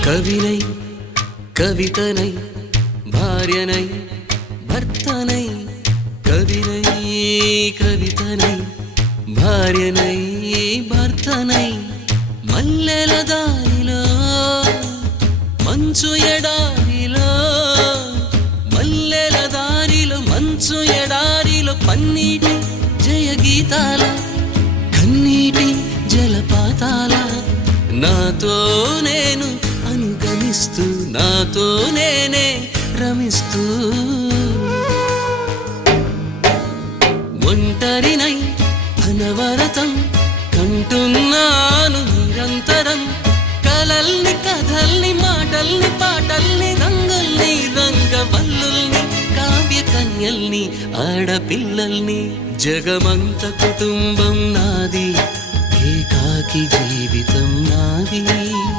కవినై కవితనై భార్యనై భర్తనై కవినై కవితనై భార్యనై భర్తనై మల్లెల దారిలో మంచు ఎడారిలో మల్లెల దారిలో మంచు ఎడారిలో పన్నీటి జయ గీతాల కన్నీటి జలపాతాల నాతో నేను అనుగమిస్తూ నాతో నేనే రమిస్తూ ఒంటరినై అనవరతం కంటున్నాను నిరంతరం కలల్ని కథల్ని మాటల్ని పాటల్ని రంగుల్ని రంగవల్లుల్ని కావ్య కన్యల్ని ఆడపిల్లల్ని జగమంత కుటుంబం నాది ఏకాకి జీవితం నాది